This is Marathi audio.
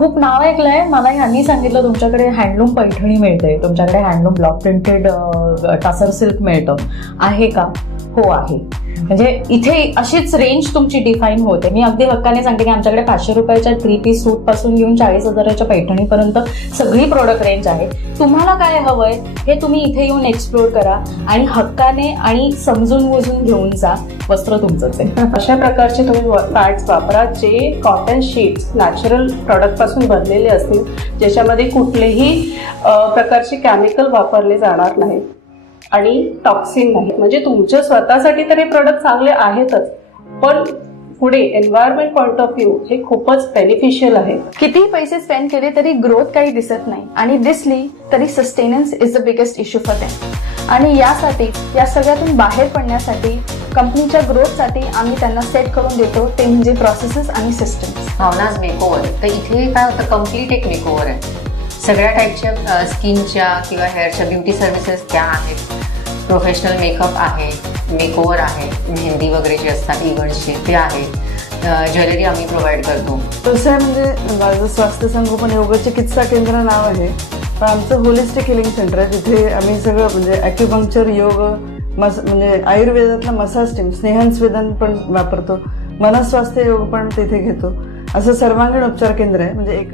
खूप नाव ऐकलंय मला. ह्यांनी सांगितलं तुमच्याकडे हँडलूम पैठणी मिळते, तुमच्याकडे हँडलूम ब्लॉक प्रिंटेड टासर सिल्क मिळतं, आहे का? हो आहे. म्हणजे इथे अशीच रेंज तुमची डिफाईन होते. मी अगदी हक्काने सांगते की आमच्याकडे 500 रुपयाच्या 3 पीस सूट पासून घेऊन 40,000च्या पैठणीपर्यंत सगळी प्रोडक्ट रेंज आहे. तुम्हाला काय हवंय हे तुम्ही इथे येऊन एक्सप्लोर करा आणि हक्काने आणि समजून बुजून घेऊन जा. वस्त्र तुमचंच आहे. अशा प्रकारचे तुम्ही पॅड्स वापरा जे कॉटन शीट्स नॅचरल प्रॉडक्ट पासून बनलेले असतील, ज्याच्यामध्ये कुठलेही प्रकारचे केमिकल वापरले जाणार नाहीत आणि टॉक्सिन नाही. म्हणजे तुमच्या स्वतःसाठी तर हे प्रोडक्ट चांगले आहेतच, पण पुढे एन्व्हायरमेंट पॉइंट ऑफ व्ह्यू हे खूपच बेनिफिशियल आहे. कितीही पैसे स्पेंड केले तरी ग्रोथ काही दिसत नाही आणि दिसली तरी sustenance is the biggest issue for them. आणि यासाठी या सगळ्यातून बाहेर पडण्यासाठी कंपनीच्या ग्रोथसाठी आम्ही त्यांना सेट करून देतो, ते म्हणजे प्रोसेसेस आणि सिस्टम्स. भावनाज मेकओव्हर. तर इथे काय होतं, कम्प्लीट एक मेकओव्हर आहे. सगळ्या टाईपच्या स्किनच्या किंवा हेअरच्या ब्युटी सर्व्हिसेस त्या आहेत, प्रोफेशनल मेकअप आहे, मेकओव्हर आहे, मेहंदी वगैरे जे असतात इव्हेंट्सचे ते आहे, ज्वेलरी आम्ही प्रोव्हाइड करतो. तसं आहे म्हणजे माझं स्वास्थ्य संगोपन योग चिकित्सा केंद्र नाव आहे, पण आमचं होलिस्टिक हिलिंग सेंटर आहे. तिथे आम्ही सगळं म्हणजे ॲक्युपंक्चर, योग, म्हणजे आयुर्वेदातला मसाज टीम, स्नेहन पण वापरतो, मनस्वास्थ्य योग पण तिथे घेतो. असं सर्वांगीण उपचार केंद्र आहे. म्हणजे एक